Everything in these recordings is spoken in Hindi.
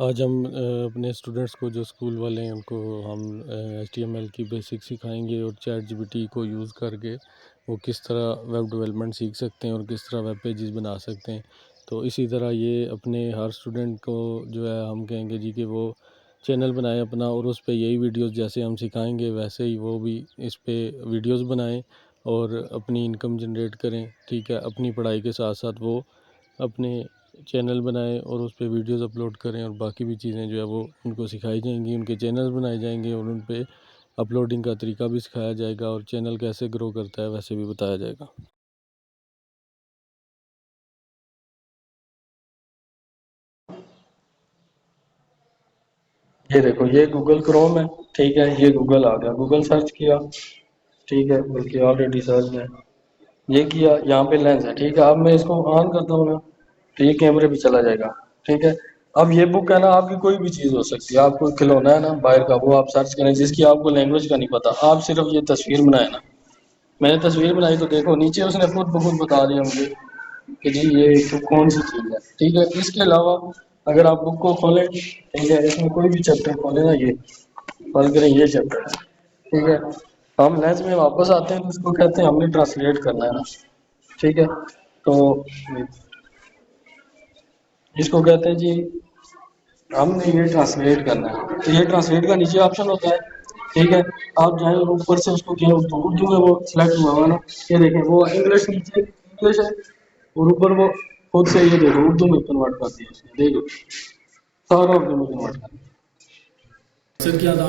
आज हम अपने स्टूडेंट्स को जो स्कूल वाले हैं उनको हम HTML की बेसिक सिखाएंगे और चैट जीपीटी को यूज़ करके वो किस तरह वेब डेवलपमेंट सीख सकते हैं और किस तरह वेब पेजेस बना सकते हैं। तो इसी तरह ये अपने हर स्टूडेंट को जो है हम कहेंगे जी कि वो चैनल बनाए अपना और उस पर यही वीडियोस जैसे हम सिखाएंगे वैसे ही वो भी इस पर वीडियोस बनाएं और अपनी इनकम जनरेट करें। ठीक है, अपनी पढ़ाई के साथ साथ वो अपने चैनल बनाएं और उस पर वीडियोस अपलोड करें और बाकी भी चीज़ें जो है वो उनको सिखाई जाएंगी, उनके चैनल बनाए जाएंगे और उन पे अपलोडिंग का तरीका भी सिखाया जाएगा और चैनल कैसे ग्रो करता है वैसे भी बताया जाएगा। ये देखो, ये गूगल क्रोम है। ठीक है, ये गूगल आ गया, गूगल सर्च किया। ठीक है, बल्कि ऑलरेडी सर्च है। ये किया, यहाँ पे लेंस है। ठीक है, अब मैं इसको ऑन करता हूँ ना, तो ये कैमरे पे चला जाएगा। ठीक है, अब ये बुक है ना, आपकी कोई भी चीज़ हो सकती है। आपको खिलौना है ना बाहर का, वो आप सर्च करें, जिसकी आपको लैंग्वेज का नहीं पता, आप सिर्फ ये तस्वीर बनाए ना। मैंने तस्वीर बनाई तो देखो नीचे उसने खुद ब खुद बता दिया मुझे कि जी ये तो कौन सी चीज़ है। ठीक है, इसके अलावा अगर आप बुक को खोलें, ठीक है, इसमें कोई भी चैप्टर खोले ना, ये फर्क करें, ये चैप्टर है। ठीक है, हम लेंस में वापस आते हैं तो इसको कहते हैं हमने ट्रांसलेट करना है ना। ठीक है, तो इसको कहते हैं जी हमने ये ट्रांसलेट करना है। तो ये ट्रांसलेट का नीचे ऑप्शन होता है। ठीक है, आप जाए और ऊपर से उसको किया उर्दू में वो सिलेक्ट हुआ हुआ ना, ये देखें वो इंग्लिश, नीचे इंग्लिश है और ऊपर वो खुद से ये देखो उर्दू में कन्वर्ट कर दिया उसने। देखो सारा उर्दू में कन्वर्ट कर दिया। मकसद क्या था?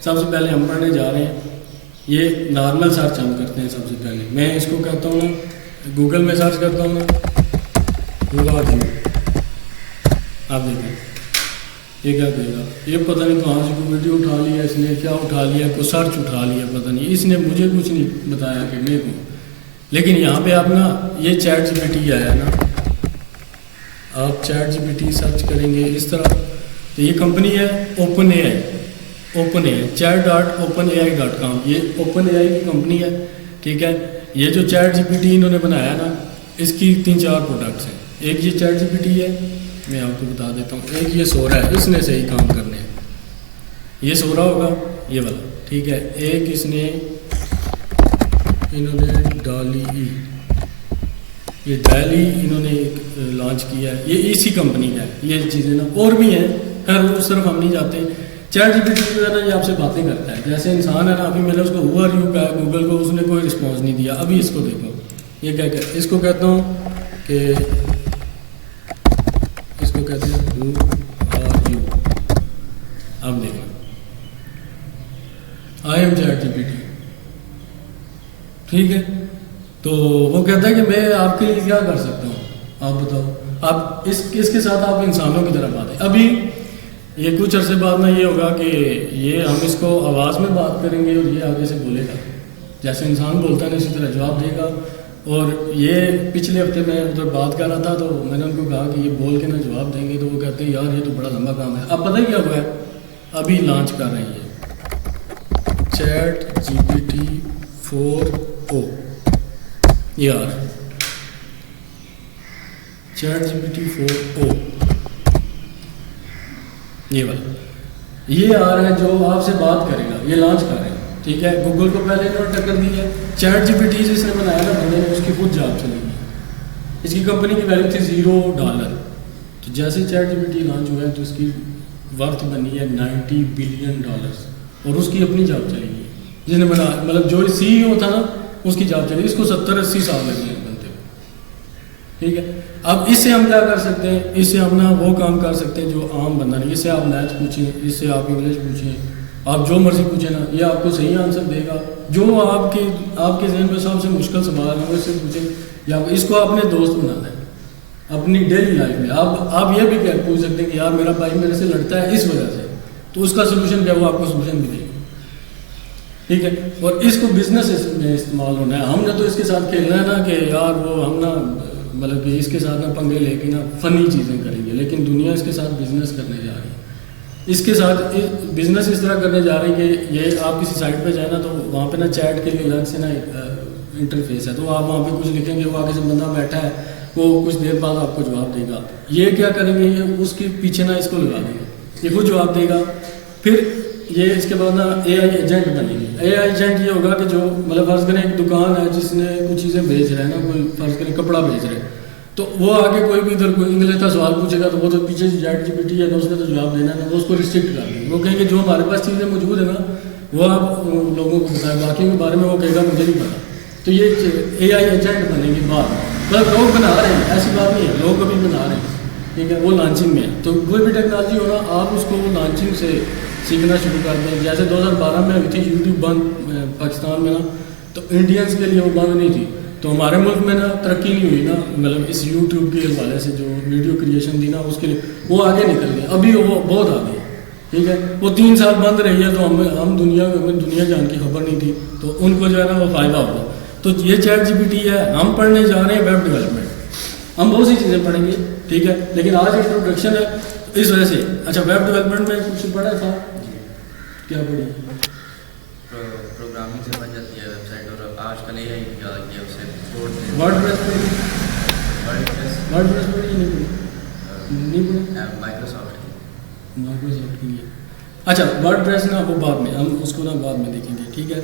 सबसे पहले हम पढ़ने जा रहे हैं, ये नॉर्मल सर्च हम करते हैं। सबसे पहले मैं इसको कहता हूँ ना, गूगल में सर्च करता हूँ ना, गूगल आप देखें ये क्या देगा। ये पता नहीं कहाँ से कोई वीडियो उठा लिया इसने, क्या उठा लिया, कोई सर्च उठा लिया, पता नहीं। इसने मुझे कुछ नहीं बताया कि मेरे को। लेकिन यहाँ पे आप ना, ये चैट जीपीटी आया ना, आप चैट जीपीटी सर्च करेंगे इस तरह, तो ये कंपनी है ओपन एआई, chat.openai.com, ये ओपन एआई की कंपनी है। ठीक है, ये जो चैट जीपीटी इन्होंने बनाया ना, इसकी 3-4 प्रोडक्ट्स हैं। एक ये चैट जीपीटी है, मैं आपको बता देता हूँ। एक ये सोरा है, इसने सही काम करने हैं, ये सोरा होगा ये वाला। ठीक है, एक इसने इन्होंने डाली, ये डाली इन्होंने लॉन्च किया है, ये इसी कंपनी का है। ये चीज़ें ना और भी हैं, खैर वो सिर्फ हम नहीं जाते। चैट जीपीटी जो है ना, ये आपसे बातें करता है जैसे इंसान है ना। अभी मैंने उसको हु आर यू कहा गूगल को, उसने कोई रिस्पॉन्स नहीं दिया। अभी इसको देखो, ये क्या कहता है, इसको कहता हूँ कि इसको कहते हैं हु आर यू। अब देखो, आई एम चैट जीपीटी। ठीक है, तो वो कहता है कि मैं आपके लिए क्या कर सकता हूँ, आप बताओ। आप इसके साथ आप इंसानों की तरह बात है। अभी ये कुछ अरसे बाद में ये होगा कि ये हम इसको आवाज़ में बात करेंगे और ये आगे से बोलेगा, जैसे इंसान बोलता है ना इसी तरह जवाब देगा। और ये पिछले हफ्ते मैं उधर बात कर रहा था तो मैंने उनको कहा कि ये बोल के ना जवाब देंगे, तो वो कहते हैं यार ये तो बड़ा लंबा काम है। अब पता ही क्या हुआ है, अभी लॉन्च कर रहे हैं ये चैट जीपीटी 4o। यार चैट जीपीटी 4o ये वाला, ये आ रहा है जो आपसे बात करेगा, ये लॉन्च कर रहे हैं। ठीक है, गूगल को पहले इन्होंने टक्कर दी है। चैट जीपीटी जिसने बनाया ना बंदे ने, उसकी खुद जॉब चलेगी। इसकी कंपनी की वैल्यू थी $0। तो जैसे चैट जीपीटी लॉन्च हुआ है तो इसकी वर्थ बनी है $90 बिलियन और उसकी अपनी जॉब चलेगी। जिसने बना, मतलब जो CEO था ना, उसकी जॉब चलेगी। इसको 70-80 साल लगे हैं बनते हुए। ठीक है, अब इससे हम क्या कर सकते हैं, इससे हम ना वो काम कर सकते हैं जो आम बंदा नहीं। इससे आप मैथ पूछें, इससे आप इंग्लिश पूछें, आप जो मर्जी पूछें ना, ये आपको सही आंसर देगा। जो आपके जहन में सबसे मुश्किल सवाल है उससे पूछें, या इसको अपने दोस्त बनाना है अपनी डेली लाइफ में। आप ये भी पूछ सकते हैं कि यार मेरा भाई मेरे से लड़ता है इस वजह से, तो उसका सोल्यूशन क्या, वो आपको सोल्यूशन भी देगा। ठीक है, और इसको बिजनेस में इस्तेमाल होना है। हमने तो इसके साथ खेलना है ना कि यार वो हम ना, मतलब कि इसके साथ ना पंगे लेके ना फनी चीज़ें करेंगे, लेकिन दुनिया इसके साथ बिजनेस करने जा रही है। इसके साथ बिजनेस इस तरह करने जा रही है कि ये आप किसी साइट पे जाए ना, तो वहाँ पे ना चैट के लिए अलग से ना इंटरफेस है। तो आप वहाँ पे कुछ लिखेंगे, वो आगे से बंदा बैठा है, वो कुछ देर बाद आपको जवाब देगा। ये क्या करेंगे, ये उसके पीछे ना इसको लगा देंगे। ये खुद जवाब देगा। फिर ये इसके बाद ना AI एजेंट बनेंगे। AI एजेंट ये होगा कि जो मतलब फ़र्ज़ करें एक दुकान है जिसने कुछ चीज़ें बेच रहा है ना, कोई फ़र्ज़ करें कपड़ा बेच रहा है, तो वो आगे कोई भी इधर कोई इंग्लिश का सवाल पूछेगा तो वो तो पीछे ChatGPT है ना, उसने तो जवाब देना है ना, वो उसको रिस्ट्रिक्ट कर देंगे। वो कहेंगे जो हमारे पास चीज़ें मौजूद है ना वो आप लोगों को बताएं, बाकी के बारे में वो कहेगा मुझे नहीं पता। तो ये AI एजेंट बनेंगे बाद में, मतलब लोग बना रहे हैं, ऐसी बात नहीं है, लोग अभी बना रहे हैं, ठीक है, वो लॉन्चिंग में है। तो कोई भी टेक्नोलॉजी हो ना, आप उसको लॉन्चिंग से सीखना शुरू कर दें। जैसे 2012 में हुई थी यूट्यूब बंद पाकिस्तान में ना, तो इंडियंस के लिए वो बंद नहीं थी, तो हमारे मुल्क में ना तरक्की नहीं हुई ना, मतलब इस यूट्यूब के हवाले से जो वीडियो क्रिएशन थी ना उसके लिए वो आगे निकल गए, अभी वो बहुत आगे है, ठीक है। वो 3 साल बंद रही है तो हमें दुनिया जान की खबर नहीं थी, तो उनको जो है ना वो फ़ायदा होगा। तो ये ChatGPT है, हम पढ़ने जा रहे हैं वेब डेवलपमेंट, हम बहुत सी चीज़ें पढ़ेंगे, ठीक है, लेकिन आज इंट्रोडक्शन है इस वजह से। अच्छा, वेब डेवलपमेंट में कुछ पढ़ा था, क्या पढ़ी? प्रोग्रामिंग से बन जाती है वेबसाइट, और आजकल AI निकाल दिया उसे वर्डप्रेस पढ़ी? वर्डप्रेस पढ़ी नहीं पढ़ी? नहीं पढ़ी? माइक्रोसॉफ्ट के लिए। अच्छा, वर्डप्रेस ना वो बाद में, हम उसको ना बाद में देखेंगे, ठीक है।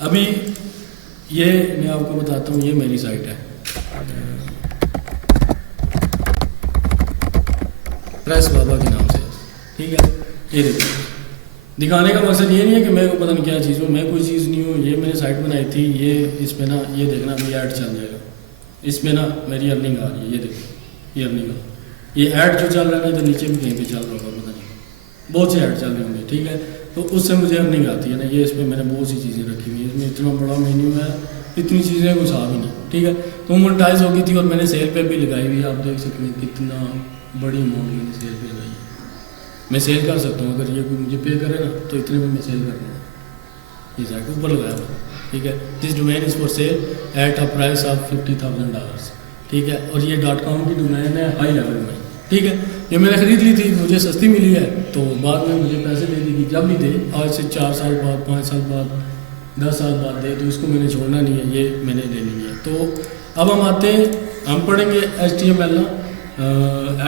अभी ये मैं आपको बताता हूँ, ये मेरी साइट है प्रेस बाबा के नाम से, ठीक है। ये देखो, दिखाने का मकसद ये नहीं है कि मैं को पता नहीं क्या चीज़ हूँ, मैं कोई चीज़ नहीं हूँ। ये मैंने साइट बनाई थी, ये इसमें ना ये देखना अभी ऐड चल जाएगा, इसमें ना मेरी अर्निंग आ रही है, ये देखो ये अर्निंग आ, ये ऐड जो चल रहा है ना इधर नीचे भी कहीं पे चल रहा होगा, पता नहीं, बहुत से ऐड चल रहे होंगे, ठीक है। तो उससे मुझे अर्निंग आती है ना, ये इसमें मैंने बहुत सी चीज़ें रखी हुई है, इसमें इतना बड़ा मेन्यू है, इतनी चीज़ें कुछ आ भी नहीं, ठीक है। तो मोनेटाइज हो गई थी और मैंने सेल पे भी लगाई हुई है, आप देख सकते हैं कितना बड़ी अमाउंट मैंने सेल पे लगाई है। मैं सेल कर सकता हूँ, अगर ये कोई मुझे पे करे ना तो इतने में मैं सेल कर दूँगा, ये साइट ऊपर लगाया हुआ, ठीक है। This domain is for sale at a price of $50,000, ठीक है। और ये .com की डोमेन है हाई लेवल में, ठीक है। ये मैंने ख़रीद ली थी, मुझे सस्ती मिली है, तो बाद में मुझे पैसे दे देगी, जब भी दे, आज से 4 साल बाद, 5 साल बाद, 10 साल बाद दे, तो इसको मैंने छोड़ना नहीं है, ये मैंने ले ली है। तो अब हम आते हैं, हम पढ़ेंगे HTML ना।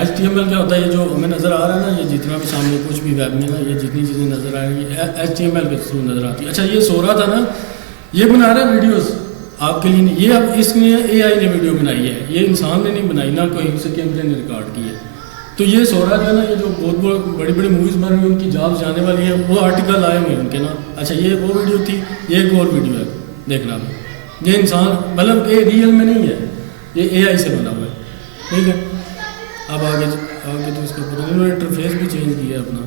HTML क्या होता है, ये जो हमें नज़र आ रहा है ना, ये जितना भी सामने कुछ भी वेब में ना, ये जितनी चीज़ें नज़र आ रही है HTML के थ्रू नज़र आती है। अच्छा, ये सो रहा था ना, ये बना रहा है वीडियोस आपके लिए नहीं, ये अब इसने AI ने वीडियो बनाई है, ये इंसान ने नहीं बनाई, ना कोई उसके कैमरे ने रिकॉर्ड की है। तो ये सो रहा था ना, ये जो बहुत बड़ी बड़ी मूवीज़ बन रही हैं, उनकी जॉब्स जाने वाली हैं, वो आर्टिकल आए हुए उनके ना। अच्छा, ये वो वीडियो थी, ये एक और वीडियो है, देखना ये इंसान, मतलब ये रियल में नहीं है, ये AI से बना हुआ है, ठीक है। अब आगे तो इसका पता नहीं, उन्होंने इंटरफेस भी चेंज किया अपना।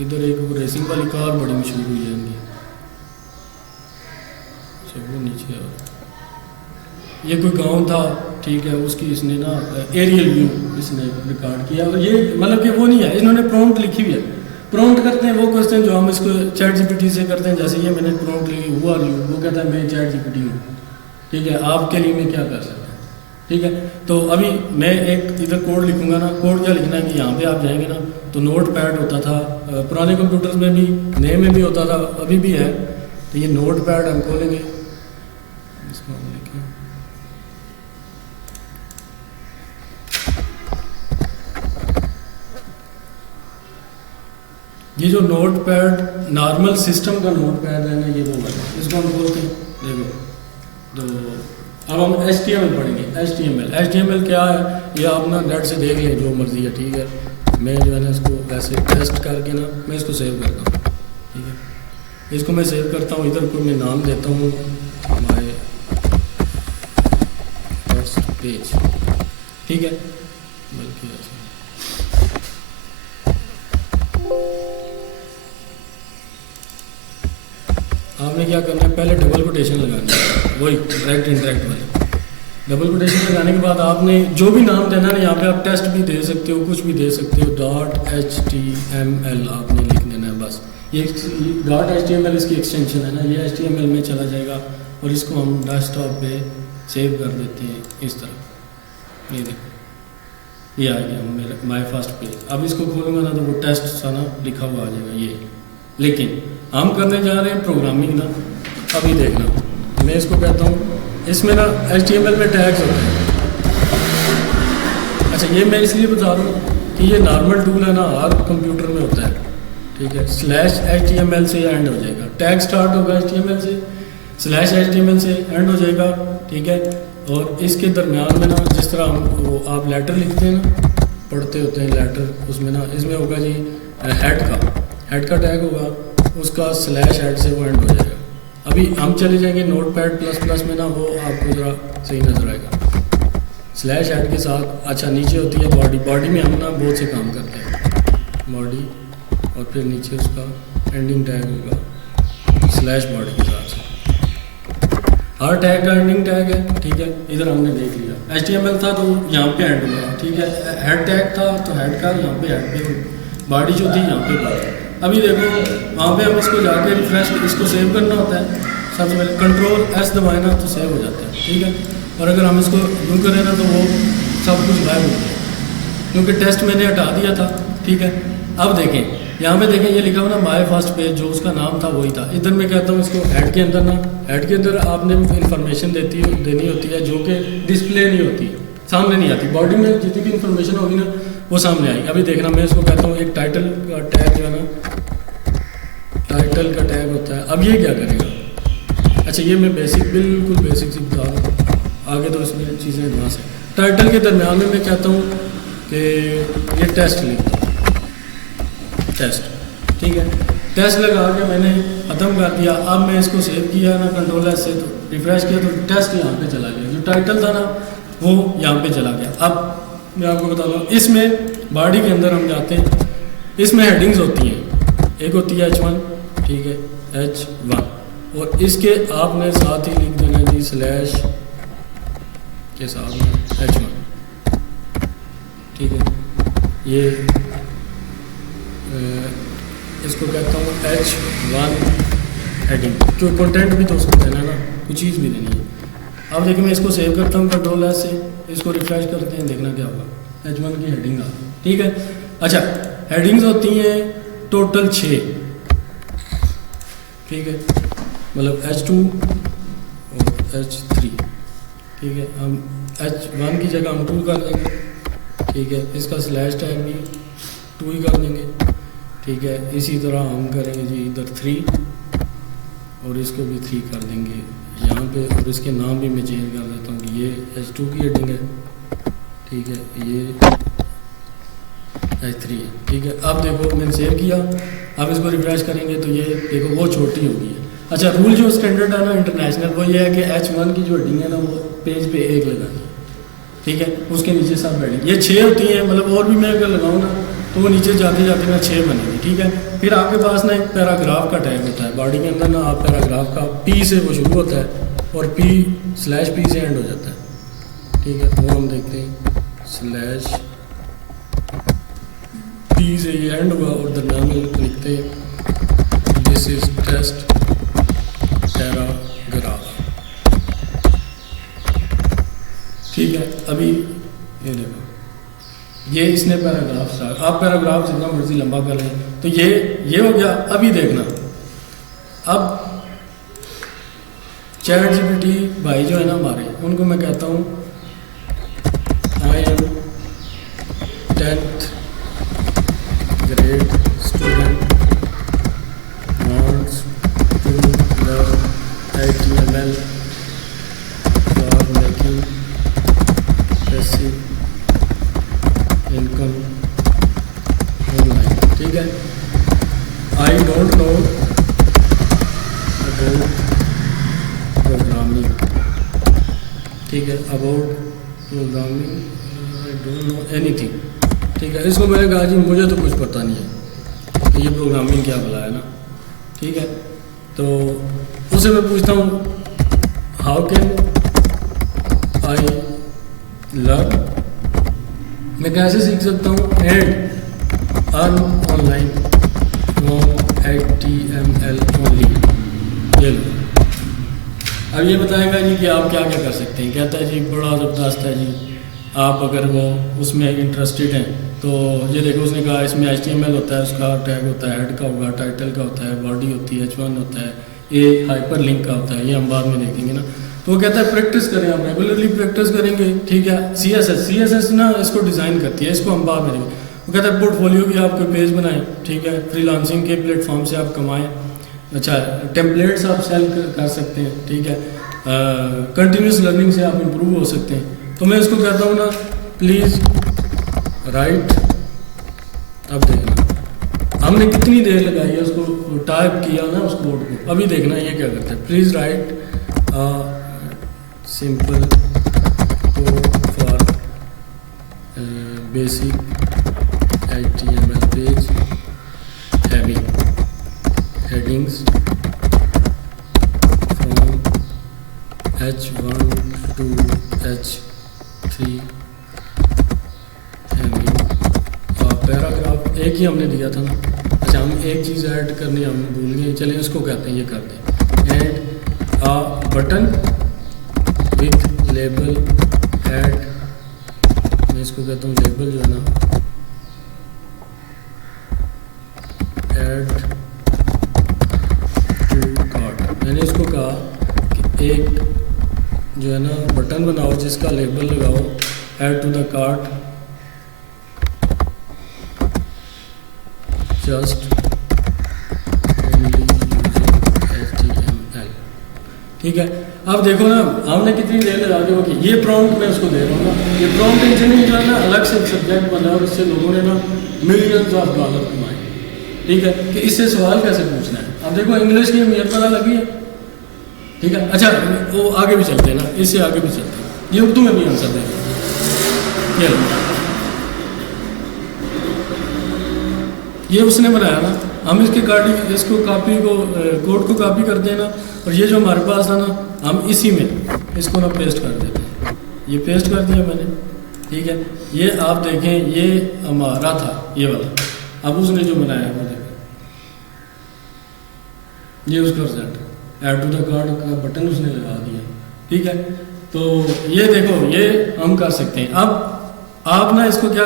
इधर एक रेसिंग वाली कार बड़ी मशहूर हुई है इनकी, सब वो नीचे है। ये कोई गांव था, ठीक है, उसकी इसने ना एरियल व्यू इसने रिकॉर्ड किया, और ये मतलब कि वो नहीं है, इन्होंने प्रॉम्प्ट लिखी हुई है। प्रॉम्प्ट करते हैं वो क्वेश्चन जो हम इसको ChatGPT से करते हैं, जैसे ये मैंने प्रॉम्प्ट लिखी, हुआ वो कहता है मैं ChatGPT हूँ, ठीक है, आपके लिए मैं क्या कर सकता हूँ, ठीक है। तो अभी मैं एक इधर कोड लिखूंगा ना, कोड क्या लिखना है कि यहाँ पे आप जाएंगे ना, तो नोट पैड होता था, पुराने कंप्यूटर्स में भी, नए में भी होता था, अभी भी है। तो ये नोट पैड हम खोलेंगे, इसको हम लिखें, ये जो नोट पैड नॉर्मल सिस्टम का नोट पैड है ना, ये वो है, इसको हम खोलते हैं, देखो। तो अब हम HTML पढ़ेंगे। HTML क्या है, ये आप ना नेट से देख लें, जो मर्जी है, ठीक है। मैं जो है ना इसको वैसे टेस्ट करके ना मैं इसको सेव करता हूँ, ठीक है। इसको मैं सेव करता हूँ, इधर को मैं नाम देता हूँ माय फर्स्ट पेज, ठीक है, बल्कि ऐसे आपने क्या करना है, पहले डबल कोटेशन लगाना है, वही डायरेक्ट इंटरेक्ट वाले। डबल कोटेशन लगाने के बाद आपने जो भी नाम देना है, यहाँ पे आप टेस्ट भी दे सकते हो, कुछ भी दे सकते हो, .html आपने लिख देना है बस। ये .html इसकी एक्सटेंशन है ना, ये HTML में चला जाएगा, और इसको हम डेस्कटॉप पे सेव कर देते हैं इस तरह। ये देखो, ये आ गया मेरा माय फर्स्ट पेज। अब इसको खोलूँगा ना, तो वो टेस्ट सा ना लिखा हुआ आ जाएगा ये। लेकिन हम करने जा रहे हैं प्रोग्रामिंग ना, अभी देखना, मैं इसको कहता हूँ, इसमें ना HTML में टैग्स होते हैं। अच्छा, ये मैं इसलिए बता रहा हूँ कि ये नॉर्मल टूल है ना, हर कंप्यूटर में होता है, ठीक है। /HTML से एंड हो जाएगा, टैग स्टार्ट होगा HTML से, /HTML से एंड हो जाएगा, ठीक है। और इसके दरमियान में ना जिस तरह हम वो आप लेटर लिखते हैं ना, पढ़ते होते हैं लेटर, उसमें ना इसमें होगा जी हेड का टैग होगा, उसका /हेड से वो एंड हो जाएगा। अभी हम चले जाएंगे Notepad++ में ना, वो आपको ज़रा सही नज़र आएगा /हेड के साथ। अच्छा, नीचे होती है बॉडी में हम ना बहुत से काम करते हैं, बॉडी, और फिर नीचे उसका एंडिंग टैग होगा /बॉडी के साथ से। हर टैग का एंडिंग टैग है, ठीक है। इधर हमने देख लिया HTML था तो यहाँ पे एंड हो गया, ठीक है। हेड टैग था तो हेड का यहाँ पे हेड पे, बॉडी जो थी यहाँ पे बॉडी। अभी देखो वहाँ पे हम इसको जाके रिफ्रेश, इसको सेव करना होता है, सबसे पहले Ctrl+S दबाए ना तो सेव हो जाता है, ठीक है। और अगर हम इसको यूँ करें ना तो वो सब कुछ गायब हो गया, क्योंकि टेस्ट मैंने हटा दिया था, ठीक है। अब देखें यहाँ पे देखें, ये लिखा हुआ ना माय फर्स्ट पेज, जो उसका नाम था वही था। इधर मैं कहता हूँ इसको हेड के अंदर ना, हेड के अंदर आपने इन्फॉर्मेशन देनी होती है जो कि डिस्प्ले नहीं होती, सामने नहीं आती। बॉडी में जितनी भी इंफॉर्मेशन होगी ना वो सामने आएगी। अभी देखना, मैं इसको कहता हूँ एक टाइटल का टैग जो है ना, टाइटल का टैग होता है। अब ये क्या करेगा? अच्छा, ये मैं बिल्कुल बेसिक सी बता रहा हूँ, आगे तो इसमें चीज़ें एडवांस है। टाइटल के दरमियान में मैं कहता हूँ कि ये टेस्ट लिख दो, टेस्ट, ठीक है। टेस्ट लगा के मैंने ख़त्म कर दिया। अब मैं इसको सेव किया ना Ctrl+S से, तो रिफ्रेश किया तो टेस्ट यहाँ पे चला गया, जो टाइटल था ना वो यहाँ पे चला गया। अब मैं आपको बता दूँ, इसमें बॉडी के अंदर हम जाते हैं, इसमें हेडिंग्स होती हैं, एक होती है H1, ठीक है, H1, और इसके आपने साथ ही लिख देना जी स्लैश के साथ में H1, ठीक है। ये इसको कहता हूँ H1 हेडिंग, जो कंटेंट भी तो उसको देना है ना, कुछ चीज़ भी देनी है। अब देखिए मैं इसको सेव करता हूँ Ctrl+S से, इसको रिफ्रेश करते हैं, देखना क्या होगा, H1 की हेडिंग आ गई, ठीक है। अच्छा, हेडिंग्स होती हैं टोटल 6, ठीक है, मतलब H2 और H3, ठीक है। हम H1 की जगह हम 2 कर देंगे, ठीक है। इसका / टैग भी 2 ही कर देंगे, ठीक है। इसी तरह हम करेंगे जी इधर 3, और इसको भी 3 कर देंगे यहाँ पे, और इसके नाम भी मैं चेंज कर देता हूँ कि ये H2 की हेडिंग है, ठीक है, ये H3 है, ठीक है। अब देखो मैंने सेव किया, अब इसको रिफ्रेश करेंगे तो ये देखो वो छोटी हो गई है। अच्छा, रूल जो स्टैंडर्ड है ना इंटरनेशनल, वो ये है कि H1 की जो हेडिंग है ना वो पेज पे 1 लगानी, ठीक है, उसके नीचे सब हेडिंग ये 6 होती हैं, मतलब और भी मैं अगर लगाऊँ ना तो वो नीचे जाते जाते ना 6 बनेगी, ठीक है। फिर आपके पास ना एक पैराग्राफ का टैग होता है बॉडी के अंदर ना, आप पैराग्राफ का P से वो शुरू होता है और P/P से एंड हो जाता है, ठीक है। वो हम देखते हैं /P से ये एंड हुआ, और दरम्यान में लिखते हैं दिस इज टेस्ट पैराग्राफ, ठीक है। अभी ये देखो, ये इसने पैराग्राफ स्टार्ट, आप पैराग्राफ जितना मर्जी लंबा कर लें, तो ये हो गया। अभी देखना, अब ChatGPT भाई जो है ना हमारे, उनको मैं कहता हूँ I am 10th grade student wants to learn HTML for making passive income online, ठीक है। I don't know about programming, ठीक है, about programming I don't know anything, ठीक है। इसको मैंने कहा जी मुझे तो कुछ पता नहीं है कि ये प्रोग्रामिंग क्या भला है ना, ठीक है। तो उससे मैं पूछता हूँ हाउ कैन आई लर्न, मैं कैसे सीख सकता हूँ and earn online from HTML only, ये लो। अब ये बताएगा जी कि आप क्या क्या कर सकते हैं, कहता है जी बड़ा ज़बरदस्त है जी, आप अगर वो उसमें इंटरेस्टेड हैं तो ये देखो उसने कहा इसमें HTML होता है, उसका टैग होता है, हेड का होगा, टाइटल का होता है, बॉडी होती है, H1 होता है, ये हाइपर लिंक का होता है, ये हम बाद में देखेंगे ना। तो वो कहता है प्रैक्टिस करें, हम रेगुलरली प्रैक्टिस करेंगे, ठीक है। CSS ना इसको डिज़ाइन करती है, इसको हम बाद में देखेंगे। वो कहता है पोर्टफोलियो की आप कोई पेज बनाएं, ठीक है, फ्रीलांसिंग के प्लेटफॉर्म से आप कमाएं। अच्छा, टेम्पलेट्स आप सेल कर सकते हैं, ठीक है, कंटिन्यूस लर्निंग से आप इम्प्रूव हो सकते हैं। तो मैं इसको कहता हूँ ना, प्लीज़ राइट। अब देखना हमने कितनी देर लगाई है उसको टाइप किया ना उस कोड को। अभी देखना ये क्या करता है, please write simple code for basic HTML page having headings from H1 to H3 having paragraph एक ही हमने दिया था ना। अच्छा, हम एक चीज़ ऐड करनी हम भूल गए, चलें इसको कहते हैं, ये करते हैं, add a button with label add. मैं इसको कहता हूँ लेबल जो है ना, ऐड मैंने इसको कहा कि एक जो है ना बटन बनाओ जिसका लेबल लगाओ add to the cart just only using HTML। ठीक है, अब देखो ना हमने कितनी देर लगा दी होगी। ये प्रॉम्प्ट मैं उसको दे रहा हूँ ना, ये प्रॉम्प्ट इंजीनियरिंग जो है ना अलग से सब्जेक्ट बना और इससे लोगों ने ना मिलियंस ऑफ डॉलर कमाए। ठीक है, कि इससे सवाल कैसे पूछना है। अब देखो इंग्लिश की अहमियत पता लगी है, ठीक है। अच्छा, वो आगे भी चलते हैं ना, इससे आगे भी चलते हैं, ये उर्दू में भी आंसर देंगे। ये उसने बनाया ना, हम इसके इसको कॉपी को कोड को कॉपी करते हैं ना, और ये जो हमारे पास था ना हम इसी में इसको ना पेस्ट कर देते हैं। ये पेस्ट कर दिया मैंने, ठीक है। ये आप देखें, ये हमारा था ये वाला, अब उसने जो बनाया वो देखें, ये उसका result add to the card का बटन उसने लगा दिया। ठीक है, तो ये देखो ये हम कर सकते हैं। अब आप ना इसको क्या